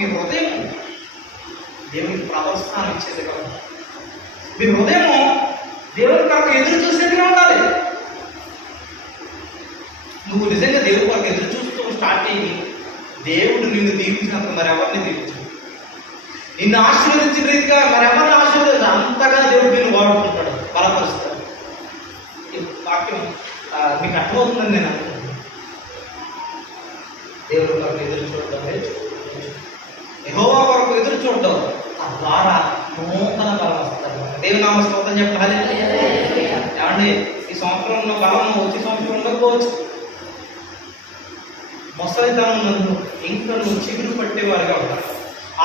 మీ హృదయం దేవునికి ప్రదర్శనాలు ఇచ్చేదిగా ఉండాలి. మీ హృదయం దేవుడి కొరకు ఎదురు చూసేదిగా ఉండాలి. నువ్వు నిజంగా దేవుడి కొరకు ఎదురు చూస్తూ స్టార్ట్ అయ్యి దేవుడు నిన్ను దీవించినంత మరెవరిని దీవించు, నిన్ను ఆశీర్వదించిన రీతిగా మరెవరిని ఆశీర్వదించు. అంతగా దేవుడు నిన్ను వాడుకుంటాడు, బలపరుస్తాడు. ఈ వాక్యం మీకు అర్థమవుతుందని నేను అనుకుంటున్నాను. దేవుడి కొరకు ఎదురు చూడడం, యెహోవా కొరకు ఎదురు చూడడం తద్వారా నూతన బలం వస్తుంది. దేవుని నామ స్తోత్రం చెప్పాలి. ఏమండి, ఈ సంవత్సరంలో బలం వచ్చే సంవత్సరం ఉండకపోవచ్చు. ముసలితనం నందు ఇంకా నువ్వు చిగురు పట్టేవారుగా ఉంటారు.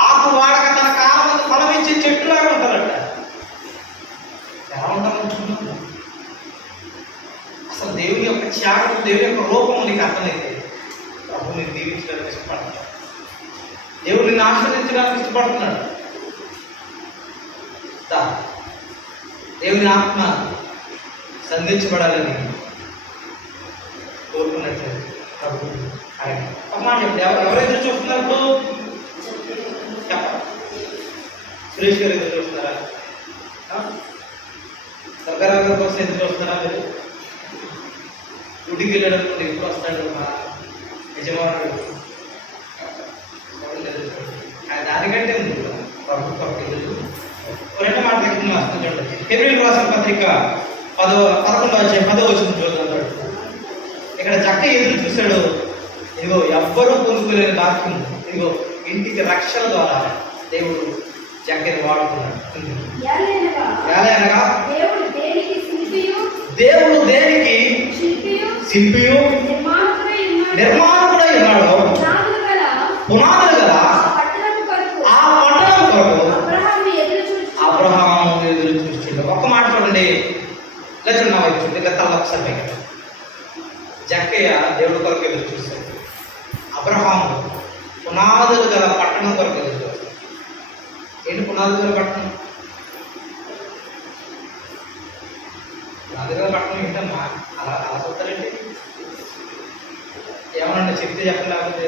ఆకు వాడక తన కాలం ఫలం ఇచ్చే చెట్టులాగా ఉంటారట. ఎలా ఉంటారు? అసలు దేవుని యొక్క త్యాగం, దేవుని యొక్క రూపం నీకు అర్థమైతే ప్రభు నేను దీవించడానికి ఇష్టపడతాడు. దేవుడు నిన్ను ఆశీర్వదించడానికి ఇష్టపడుతున్నాడు. దేవుని ఆత్మ సంధించబడాలని కోరుకున్నట్లేదు ప్రభు. ఆయన ఒక మాట చెప్పండి, ఎవరు ఎదురు చూస్తున్నారు? చెప్పండి. సురేష్ గారు ఎదురు చూస్తున్నారా? దగ్గర కోసం ఎదురు చూస్తున్నారా? మీరు డ్యూటీకి వెళ్ళడానికి ఎప్పుడు వస్తాడు మా యజమానుడు? దానికంటే ముందు ప్రభుత్వం ఎదురు. రెండో మాట దగ్గర వస్తుంది చూడండి. హెబ్రీయులకు రాసిన పత్రిక 11వ అధ్యాయం 10వ వచనం చూస్తున్నాడు. ఇక్కడ చక్క ఎదురు చూశాడు. ఇదిగో ఎవ్వరూ పొందుకోలేని వాక్యం, ఇదిగో ఇంటికి రక్షణ ద్వారా దేవుడు చక్కని వాడుతున్నాడు. దేవుడు దేనికి శిల్పియు నిర్మాణకుడై ఉన్నాడు. పునాదులు గల ఆ పట్టణం కొరకు అబ్రహాము ఎదురు చూస్తుండే. ఒక్క మాట చూడండి, లేచండి నా వైపు చూడండి, తల ఒకసారి జక్కయ్య దేవుడి కొరకు ఎదురు చూస్తాడు. అబ్రహాము పునాదులు గల పట్టణం కొరకు ఎదురు చూస్తాడు. ఏంటి పునాదులు గల పట్టణం? పునాదులు గల పట్టణం ఏంటమ్మా? అలా చూస్తారండి. ఏమన్నా చెప్తే చెప్పలేకపోతే